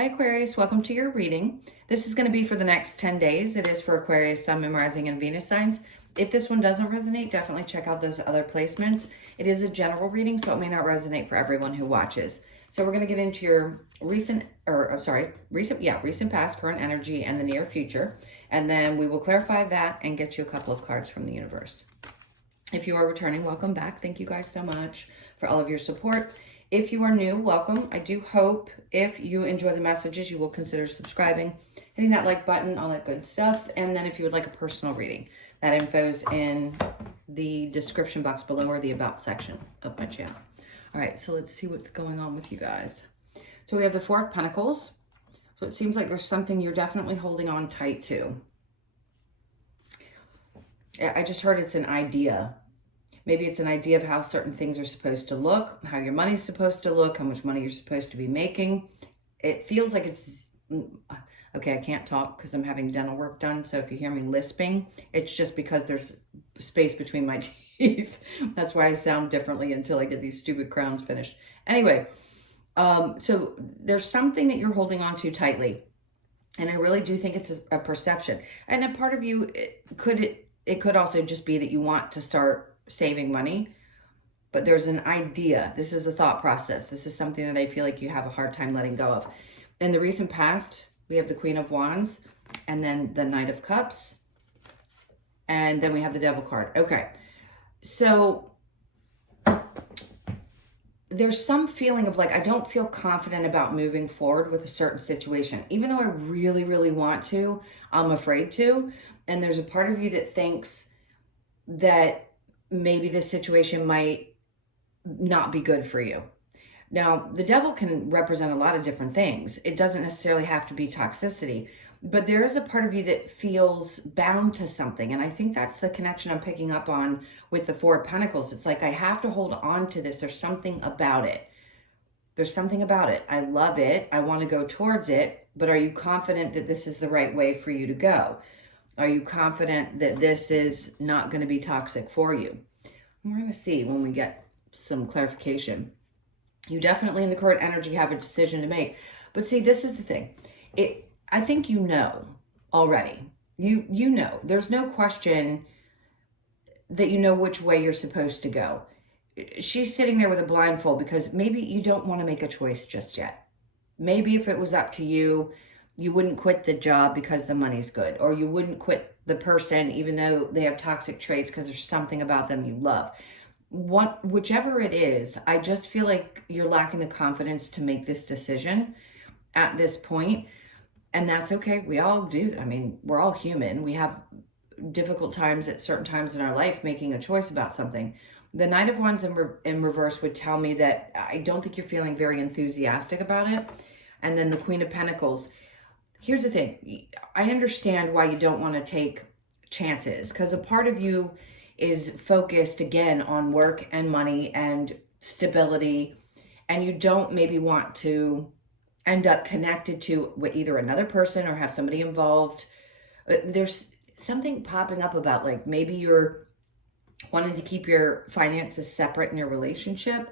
Hi Aquarius, welcome to your reading. This is going to be for the next 10 days. It is for Aquarius, Sun, Moon, Rising, and Venus signs. If this one doesn't resonate, definitely check out those other placements. It is a general reading, so it may not resonate for everyone who watches. So we're going to get into your recent past, current energy, and the near future. And then we will clarify that and get you a couple of cards from the universe. If you are returning, welcome back. Thank you guys so much for all of your support. If you are new, welcome. I do hope if you enjoy the messages, you will consider subscribing, hitting that like button, all that good stuff. And then if you would like a personal reading, that info is in the description box below or the about section of my channel. All right, so let's see what's going on with you guys. So we have the Four of Pentacles. So it seems like there's something you're definitely holding on tight to. I just heard it's an idea. Maybe it's an idea of how certain things are supposed to look, how your money's supposed to look, how much money you're supposed to be making. It feels like it's, okay, I can't talk because I'm having dental work done. So if you hear me lisping, it's just because there's space between my teeth. That's why I sound differently until I get these stupid crowns finished. Anyway, so there's something that you're holding on to tightly. And I really do think it's a perception. And a part of you, it could also just be that you want to start saving money, but there's an idea. This is a thought process. This is something that I feel like you have a hard time letting go of. In the recent past, we have the Queen of Wands and then the Knight of Cups. And then we have the Devil card. Okay. So there's some feeling of like, I don't feel confident about moving forward with a certain situation. Even though I really, really want to, I'm afraid to. And there's a part of you that thinks that maybe this situation might not be good for you. Now, the devil can represent a lot of different things. It doesn't necessarily have to be toxicity, but there is a part of you that feels bound to something. And I think that's the connection I'm picking up on with the Four of Pentacles. It's like, I have to hold on to this. There's something about it. There's something about it. I love it. I want to go towards it, but are you confident that this is the right way for you to go? Are you confident that this is not going to be toxic for you? We're going to see when we get some clarification. You definitely in the current energy have a decision to make. But see, this is the thing. I think you know already. You know. There's no question that you know which way you're supposed to go. She's sitting there with a blindfold because maybe you don't want to make a choice just yet. Maybe if it was up to you, you wouldn't quit the job because the money's good, or you wouldn't quit the person even though they have toxic traits because there's something about them you love. Whichever it is, I just feel like you're lacking the confidence to make this decision at this point, and that's okay. We all do. I mean, we're all human. We have difficult times at certain times in our life making a choice about something. The Knight of Wands in reverse would tell me that I don't think you're feeling very enthusiastic about it. And then the Queen of Pentacles. Here's the thing. I understand why you don't want to take chances, because a part of you is focused again on work and money and stability, and you don't maybe want to end up connected to either another person or have somebody involved. There's something popping up about like maybe you're wanting to keep your finances separate in your relationship.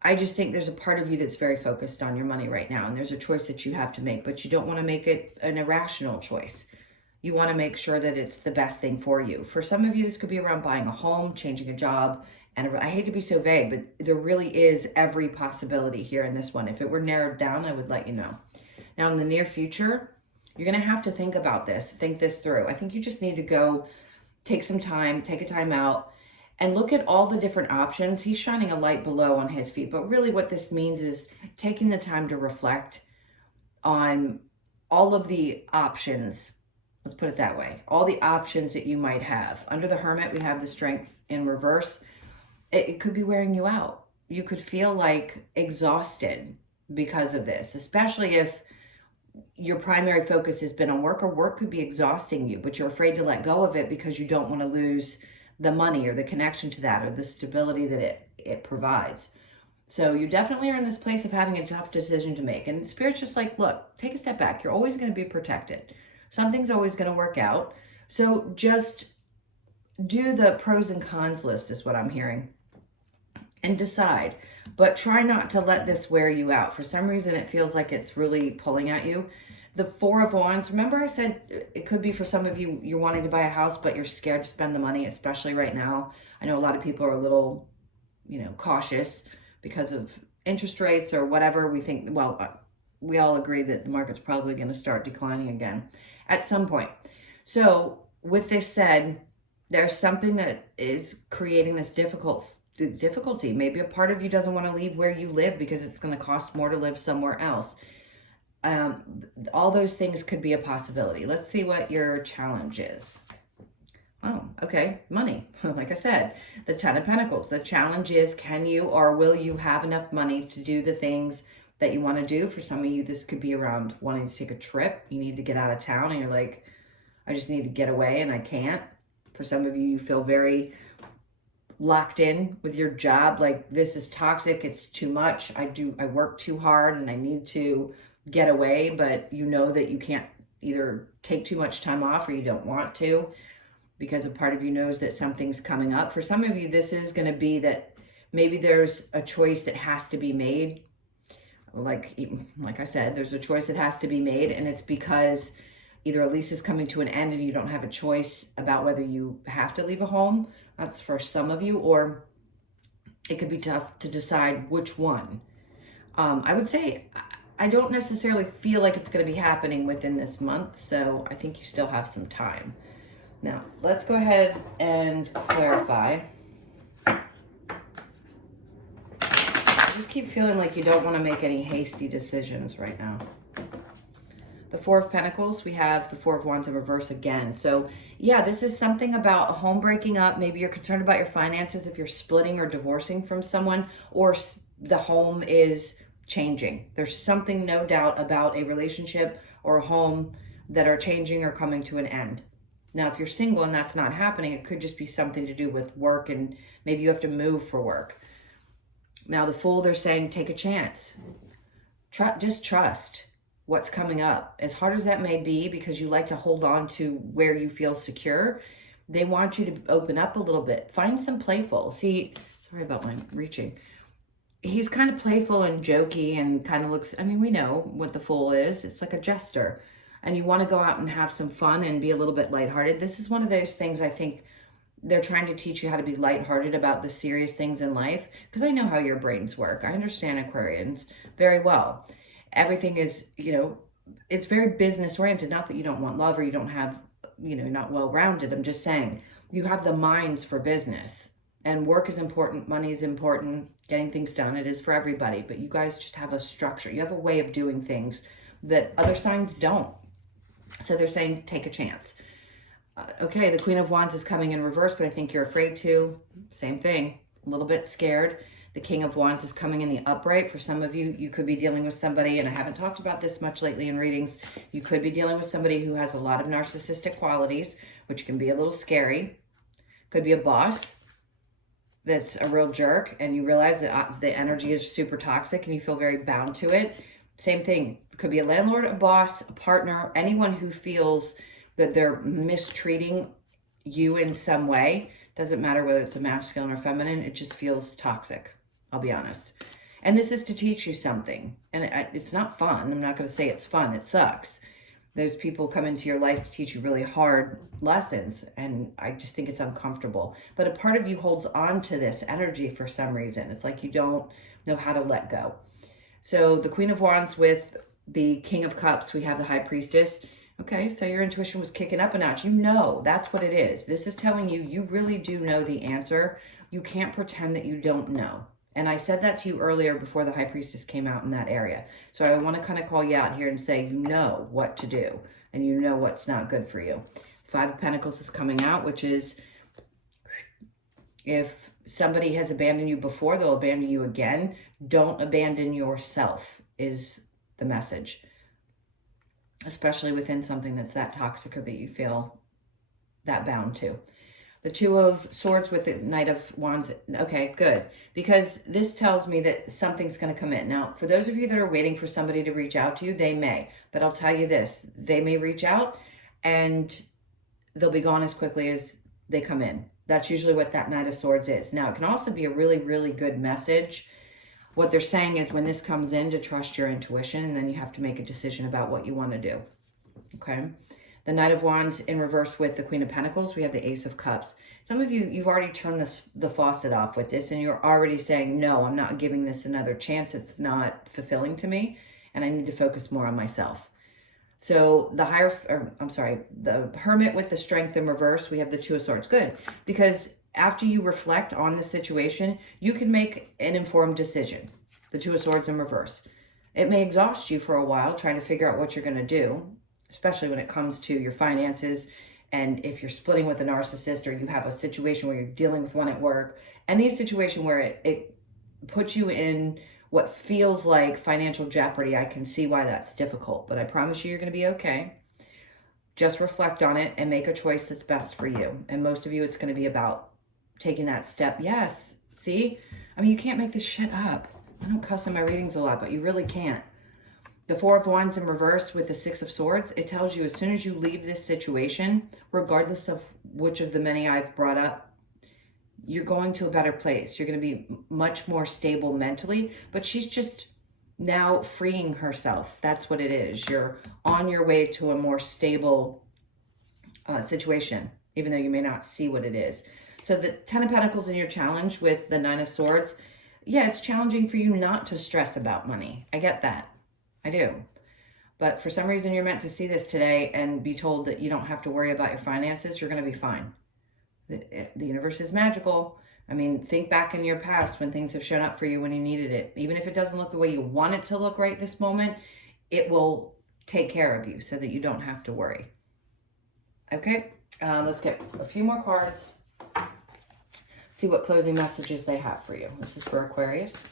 I just think there's a part of you that's very focused on your money right now, and there's a choice that you have to make, but you don't want to make it an irrational choice. You want to make sure that it's the best thing for you. For some of you, this could be around buying a home, changing a job, and I hate to be so vague, but there really is every possibility here in this one. If it were narrowed down, I would let you know. Now, in the near future, you're going to have to think about this, think this through. I think you just need to go take some time, take a time out, and look at all the different options. He's shining a light below on his feet, but really what this means is taking the time to reflect on all of the options. Let's put it that way. All the options that you might have. Under the Hermit, we have the Strength in reverse. It could be wearing you out. You could feel like exhausted because of this, especially if your primary focus has been on work, or work could be exhausting you, but you're afraid to let go of it because you don't want to lose the money or the connection to that or the stability that it provides. So you definitely are in this place of having a tough decision to make. And Spirit's just like, look, take a step back. You're always going to be protected. Something's always going to work out. So just do the pros and cons list is what I'm hearing. and decide. But try not to let this wear you out. For some reason, it feels like it's really pulling at you. The Four of Wands, remember I said it could be for some of you, you're wanting to buy a house, but you're scared to spend the money, especially right now. I know a lot of people are a little, cautious because of interest rates or whatever. We think, well, we all agree that the market's probably going to start declining again at some point. So with this said, there's something that is creating this difficulty. Maybe a part of you doesn't want to leave where you live because it's going to cost more to live somewhere else. All those things could be a possibility. Let's see what your challenge is. Oh, okay, money. Like I said, the Ten of Pentacles. The challenge is, can you or will you have enough money to do the things that you want to do? For some of you, this could be around wanting to take a trip. You need to get out of town and you're like, I just need to get away and I can't. For some of you, you feel very locked in with your job. Like, this is toxic. It's too much. I work too hard and I need to get away, but you know that you can't either take too much time off or you don't want to, because a part of you knows that something's coming up. For some of you, this is going to be that maybe there's a choice that has to be made. Like I said, there's a choice that has to be made, and it's because either a lease is coming to an end and you don't have a choice about whether you have to leave a home. That's for some of you, or it could be tough to decide which one. I would say I don't necessarily feel like it's going to be happening within this month, so I think you still have some time. Now, let's go ahead and clarify. I just keep feeling like you don't want to make any hasty decisions right now. The Four of Pentacles, we have the Four of Wands in reverse again. So, yeah, this is something about a home breaking up. Maybe you're concerned about your finances if you're splitting or divorcing from someone, or the home is changing. There's something, no doubt, about a relationship or a home that are changing or coming to an end. Now, if you're single and that's not happening, it could just be something to do with work, and maybe you have to move for work. Now, the Fool, they're saying, take a chance. Just trust what's coming up. As hard as that may be, because you like to hold on to where you feel secure, they want you to open up a little bit. Find some playful. See, sorry about my reaching. He's kind of playful and jokey and kind of looks, I mean, we know what the Fool is. It's like a jester. And you want to go out and have some fun and be a little bit lighthearted. This is one of those things I think they're trying to teach you how to be lighthearted about the serious things in life. Because I know how your brains work. I understand Aquarians very well. Everything is, it's very business oriented. Not that you don't want love or you don't have, not well rounded. I'm just saying you have the minds for business. And work is important. Money is important. Getting things done. It is for everybody. But you guys just have a structure. You have a way of doing things that other signs don't. So they're saying, take a chance. Okay, the Queen of Wands is coming in reverse, but I think you're afraid to. Same thing, a little bit scared. The King of Wands is coming in the upright. For some of you, you could be dealing with somebody, and I haven't talked about this much lately in readings, you could be dealing with somebody who has a lot of narcissistic qualities, which can be a little scary. Could be a boss that's a real jerk, and you realize that the energy is super toxic, and you feel very bound to it. Same thing. It could be a landlord, a boss, a partner, anyone who feels that they're mistreating you in some way. Doesn't matter whether it's a masculine or feminine. It just feels toxic. I'll be honest. And this is to teach you something. And it's not fun. I'm not going to say it's fun. It sucks. Those people come into your life to teach you really hard lessons. And I just think it's uncomfortable. But a part of you holds on to this energy for some reason. It's like you don't know how to let go. So the Queen of Wands with the King of Cups, we have the High Priestess. Okay, so your intuition was kicking up a notch. You know, that's what it is. This is telling you, you really do know the answer. You can't pretend that you don't know. And I said that to you earlier before the High Priestess came out in that area. So I want to kind of call you out here and say, you know what to do. And you know what's not good for you. Five of Pentacles is coming out, which is if somebody has abandoned you before, they'll abandon you again. Don't abandon yourself is the message. Especially within something that's that toxic or that you feel that bound to. The Two of Swords with the Knight of Wands. Okay, good. Because this tells me that something's going to come in. Now, for those of you that are waiting for somebody to reach out to you, they may. But I'll tell you this. They may reach out and they'll be gone as quickly as they come in. That's usually what that Knight of Swords is. Now, it can also be a really, really good message. What they're saying is when this comes in, to trust your intuition, and then you have to make a decision about what you want to do. Okay? The Knight of Wands in reverse with the Queen of Pentacles, we have the Ace of Cups. Some of you, you've already turned the faucet off with this, and you're already saying, no, I'm not giving this another chance. It's not fulfilling to me, and I need to focus more on myself. So the Hermit with the Strength in reverse, we have the Two of Swords. Good, because after you reflect on the situation, you can make an informed decision. The Two of Swords in reverse. It may exhaust you for a while trying to figure out what you're going to do, especially when it comes to your finances, and if you're splitting with a narcissist, or you have a situation where you're dealing with one at work, any situation where it puts you in what feels like financial jeopardy. I can see why that's difficult, but I promise you're going to be okay. Just reflect on it and make a choice that's best for you. And most of you, it's going to be about taking that step. Yes, see? I mean, you can't make this shit up. I don't cuss in my readings a lot, but you really can't. The Four of Wands in reverse with the Six of Swords, it tells you as soon as you leave this situation, regardless of which of the many I've brought up, you're going to a better place. You're going to be much more stable mentally, but she's just now freeing herself. That's what it is. You're on your way to a more stable situation, even though you may not see what it is. So the Ten of Pentacles in your challenge with the Nine of Swords, yeah, it's challenging for you not to stress about money. I get that. I do. But for some reason, you're meant to see this today and be told that you don't have to worry about your finances. You're going to be fine. The universe is magical. I mean, think back in your past when things have shown up for you when you needed it. Even if it doesn't look the way you want it to look right this moment, it will take care of you so that you don't have to worry. Okay, let's get a few more cards. See what closing messages they have for you. This is for Aquarius.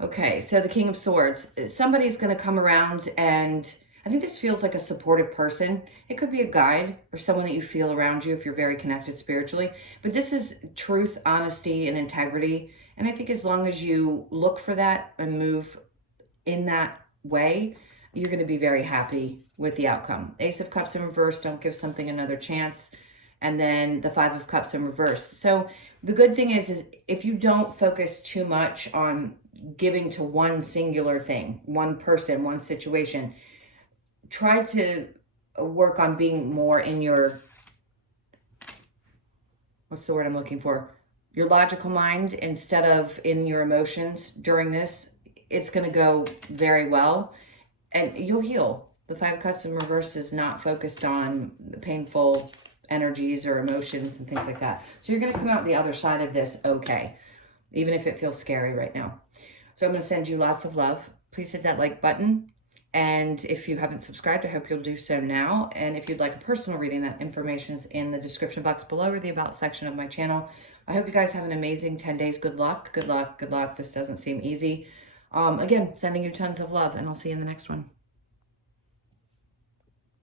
Okay, so the King of Swords. Somebody's going to come around, and I think this feels like a supportive person. It could be a guide or someone that you feel around you if you're very connected spiritually. But this is truth, honesty, and integrity. And I think as long as you look for that and move in that way, you're going to be very happy with the outcome. Ace of Cups in reverse, don't give something another chance. And then the Five of Cups in reverse. So the good thing is if you don't focus too much on giving to one singular thing, one person, one situation, try to work on being more in your, what's the word I'm looking for? Your logical mind instead of in your emotions during this. It's going to go very well and you'll heal. The Five of Cups in reverse is not focused on the painful energies or emotions and things like that. So you're going to come out the other side of this okay, even if it feels scary right now. So I'm going to send you lots of love. Please hit that like button. And if you haven't subscribed, I hope you'll do so now. And if you'd like a personal reading, that information is in the description box below or the About section of my channel. I hope you guys have an amazing 10 days. Good luck, good luck, good luck. This doesn't seem easy. Again, sending you tons of love, and I'll see you in the next one.